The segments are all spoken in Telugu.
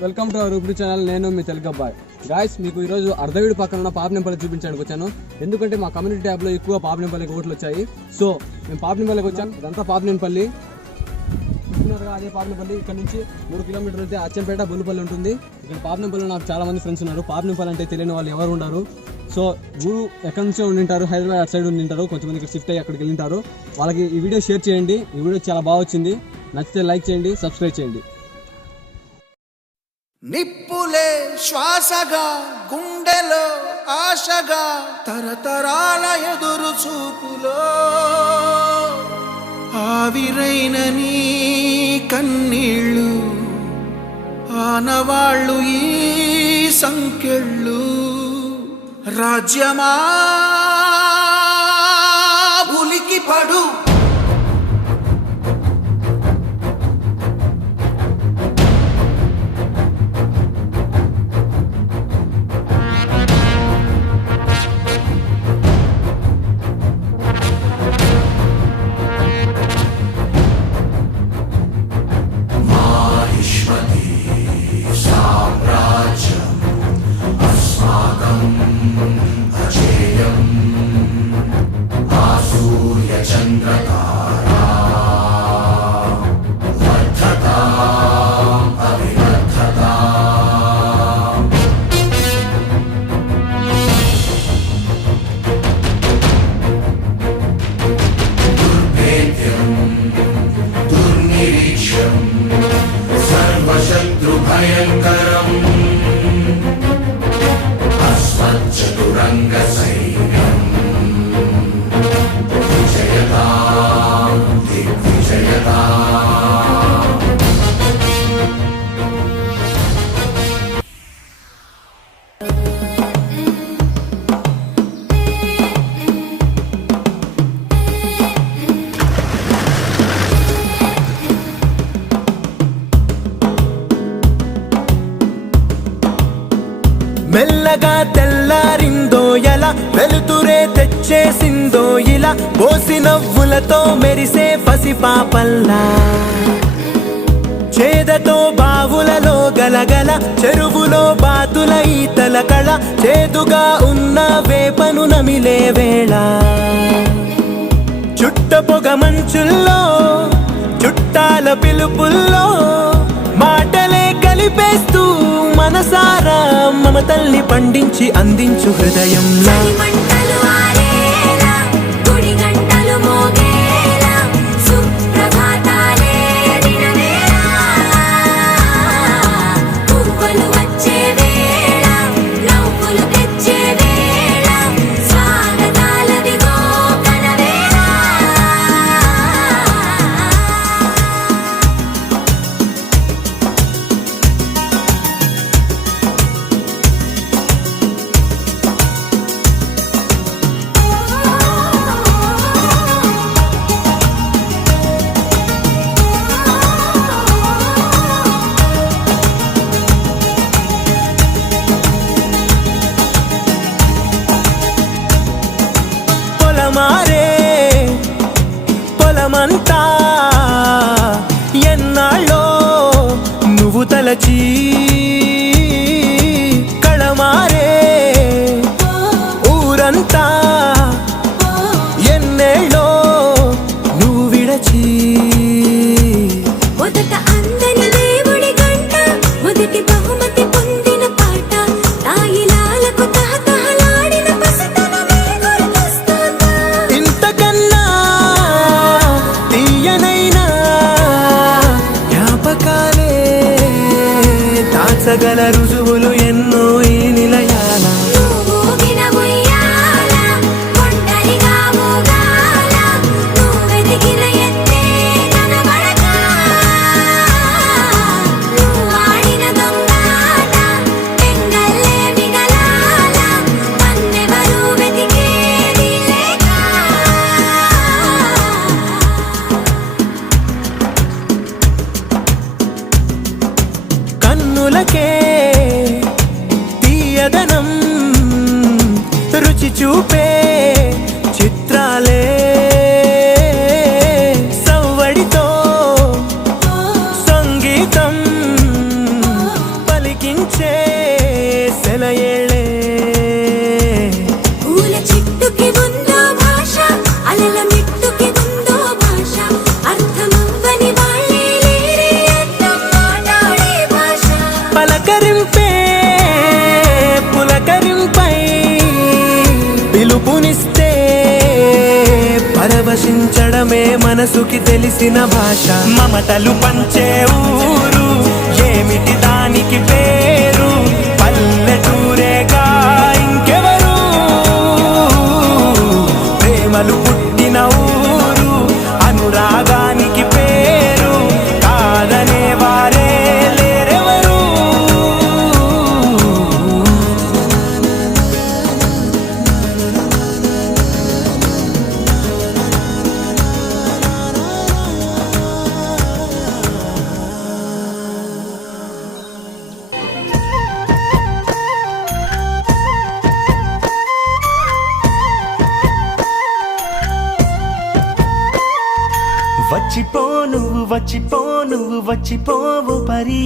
Welcome to our YouTube channel. నేను మీ తెలుగు అబ్బాయి. గాయస్, మీకు ఈరోజు అర్ధవీడు పక్కన ఉన్న పాపనింపల్లి చూపించడానికి వచ్చాను. ఎందుకంటే మా కమ్యూనిటీ ట్యాబ్లో ఎక్కువ పాపనింపల్లికి ఓట్లు వచ్చాయి. సో మేము పాపనింపల్లికి వచ్చాను. ఇదంతా పాపనింపల్లి, అదే పాపనింపల్లి. ఇక్కడ నుంచి 3 కిలోమీటర్లు అయితే అచ్చంపేట బొల్లుపల్లి ఉంటుంది. ఇక్కడ పాపనింపల్లిలో నాకు చాలా మంది ఫ్రెండ్స్ ఉన్నారు. పాపనింపల్లి అంటే తెలియని వాళ్ళు ఎవరు ఉండరు. సో ఊరు ఎక్కడి నుంచో ఉండింటారు, హైదరాబాద్ అటు సైడ్ ఉండింటారు, కొంతమంది ఇక్కడ షిఫ్ట్ అయ్యి అక్కడికి వెళ్ళింటారు. వాళ్ళకి ఈ వీడియో షేర్ చేయండి. ఈ వీడియో చాలా బాగా వచ్చింది. నచ్చితే లైక్ చేయండి, సబ్స్క్రైబ్ చేయండి. నిప్పులే శ్వాసగా గుండెలో ఆశగా తరతరాల ఎదురు చూపులో ఆవిరైన నీ కన్నీళ్ళు ఆనవాళ్ళు ఈ సంకెళ్ళు రాజ్యమా ఉలికి పడు మెల్లగా తెల్లారిందో ఎలా, వెలుతురే తెచ్చేసిందో ఇలా, పోసి నవ్వులతో మెరిసే పసిపాపల్లా, చేదతో బావులలో గలగల, చెరువులో బాతుల ఈతల కళ, చేదుగా ఉన్న వేపను నమిలే వేళ, చుట్ట పొగ మంచుల్లో చుట్టాల పిలుపుల్లో మాటలే కలిపేస్తూ మనసారా మమతల్ని పండించి అందించు హృదయంలా. పొలమారే పొలమంతా ఎన్నాళ్ళో నువ్వు తలచి, కళమారే ఊరంతా ఎన్నేళ్ళో నువ్వు విడచి, మొదట అందని దేవుడి గంట, మొదటి బహుమతి పొందిన పాట, తాయిలాలకు తహతహలాడిన పసితనమే గుర్తొస్తుందా? ఇంతకన్నా తీయనైనా జ్ఞాపకాలే దాచగల రుజువులు ఎన్నో ఈ నిలయాల. నువ్వు ఊగిన ఉయ్యాల, ఒంటరిగా ఊగాల, నువ్వెదిగిన ఎత్తే కనబడక, నువ్వు ఆడిన దొంగాట పెంగల్లే మిగలాల, నన్నెవరూ వెతికేది లేక. కన్నులకే తీయదనం రుచి చూపే చిత్రాలే, సవ్వడితో సంగీతం పరవశించడమే మనసుకి తెలిసిన భాష. మమతలు పంచే ఊరు ఏమిటి దానికి పేరు, పల్లెటూరేగా ఇంకెవరు. ప్రేమలు పుట్టిన ఊరు అనురాగానికి పేరు, కాదనే వారే లేరెవరు. వచ్చిపో నువ్వు వచ్చిపో నువ్వు వచ్చిపోవు పరి,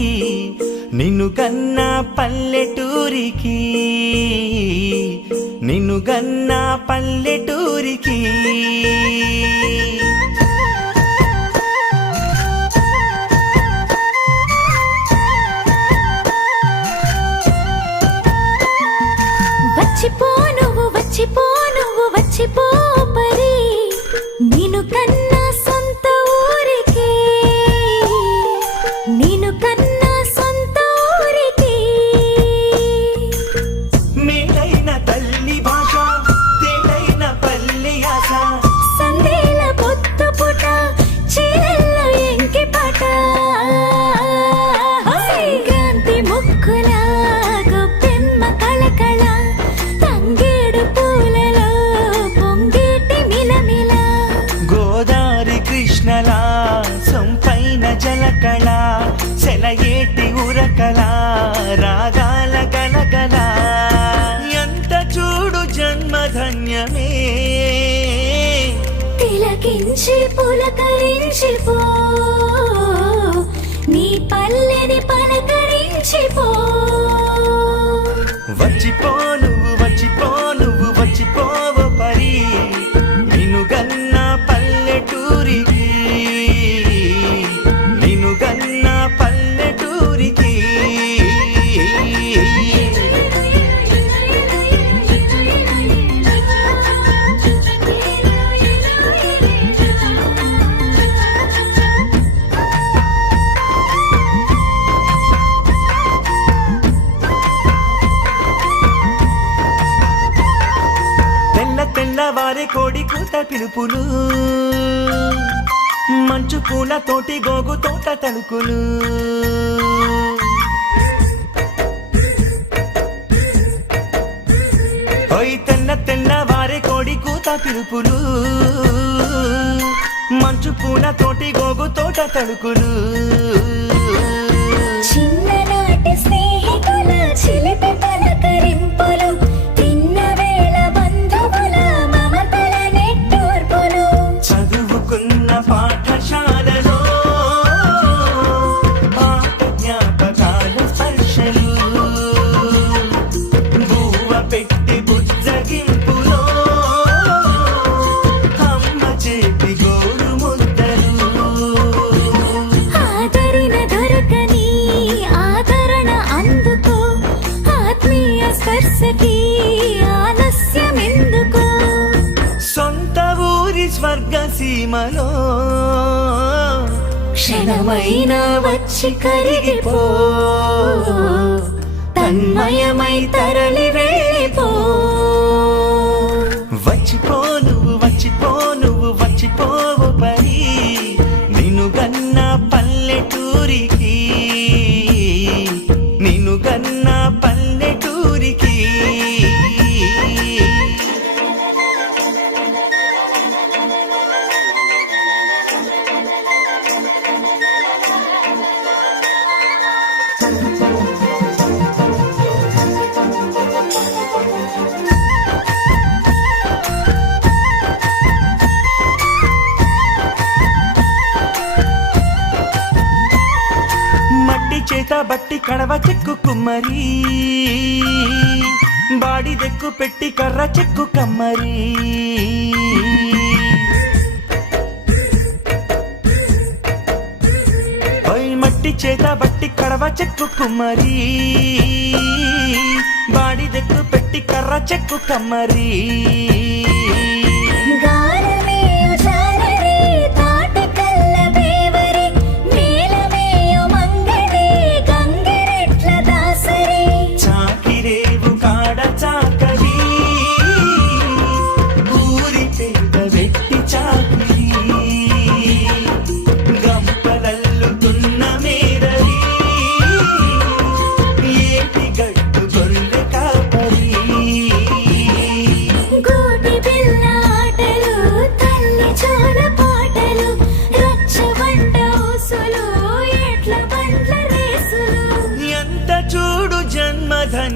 నిన్ను గన్నా పల్లెటూరికి, నిన్ను గన్నా పల్లెటూరికి. వచ్చిపో నువ్వు వచ్చిపో నువ్వు వచ్చిపో పరి, నిన్ను కన్నా సొంత ఊరికి, నిన్ను కన్నా సొంత ఊరికి. మేలైన తల్లి భాష తేలైన పల్లె యాస, సందేల పొత్తు పుట చీరల్ల ఎంకి పాట, సంక్రాంతి ముక్కుల గొప్పెమ్మ కళకళ, తంగేడు పూలలో పొంగేటి మిలమిల, గోదారి కృష్ణలా సొంపైన జలకళ, సెలయేటి ఉరకల రాగాల గలగల. ఎంత చూడు జన్మధన్యమే, తిలకించి పులకరించిపో, నీ పల్లెని పలకరించిపో. వచ్చిపో నువ్వు వచ్చిపో నువ్వు వచ్చిపోవు పరి, నిన్ను గన్న పల్లెటూరికి, నిన్ను గన్న పల్లెటూరికి. తెల్ల తెల్లవారే కోడి కూత పిలుపులు, మంచు పూల తోటి గోగు తోట తలుకులు. ఓయ్ తెల్ల తెల్లవారే కోడి కూత పిలుపులు, మంచు పూల తోటి గోగు తోట తలుకులు. చిన్ననాటి స్నేహితుల చిలిపి పలకరింపులు, తిన్న వేళ బంధువుల మమతల నెట్టూర్పులు, చదువుకున్న పాఠశాలలో పాత జ్ఞాపకాల స్పర్శలు, బువ్వ పెట్టి బుజ్జగింపులో అమ్మ చేతి గోరు ముద్దలు. ఆదరణ దొరకని ఆదరణ అందుకో, ఆత్మీయ స్పర్శకి ఆలస్యం ఎందుకో. సొంత ఊరి స్వర్గ సీమలో క్షణమైన వచ్చి కరిగిపో, తన్మయమై తరలి వెళ్ళిపో. వచ్చిపో నువ్వు వచ్చిపో నువ్వు వచ్చిపోవు పరి, నిన్ను గన్న పల్లెటూరికి, నిన్ను గన్న పల్లెటూరికి. మట్టి చేత బట్టి కడవ చెక్కు కుమ్మరి, బాడి దెక్కు పెట్టి కర్ర చెక్కు కమ్మరి. ఓయ్ మట్టి చేత బట్టి కడవ చెక్కు కుమ్మరి, బాడి దెక్కు పెట్టి కర్ర చెక్కు కమ్మరి. గానమే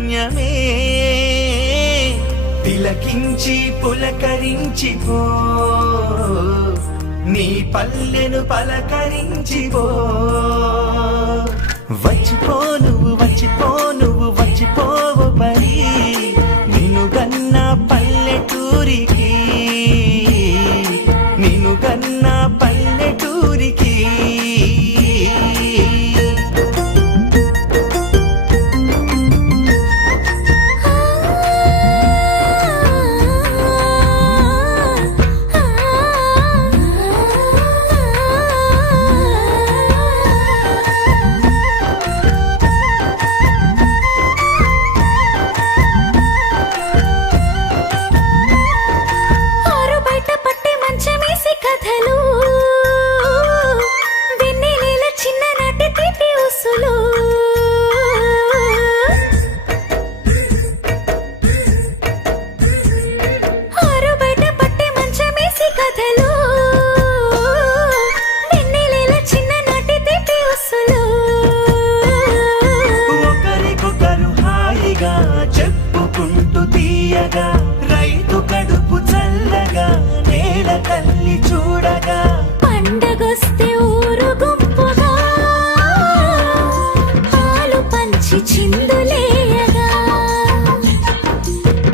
ధన్యమే తిలకించి పులకరించిపో నీ పల్లెను పలకరించిపో వచ్చిపో నువ్వు వచ్చిపోవు పరి నిన్ను గన్న పల్లెటూరికి నిన్ను గన్న పల్లెటూరికి చెప్పుకుంటూ తీయగా రైతు కడుపు చల్లగా నేల తల్లి చూడగా పండగొస్తే ఊరు గుంపుగా పాలు పంచి చిందులేయగా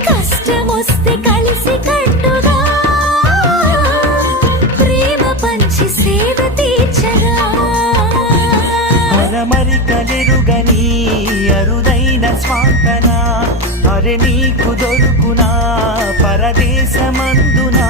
కష్టమొస్తే కలిసి కట్టుగా ప్రేమ పంచి సేవ తీర్చగా అరమరికలెరుగని అరుదైన స్వాంతన అరె నీకు దొరుకునా పరదేశమందునా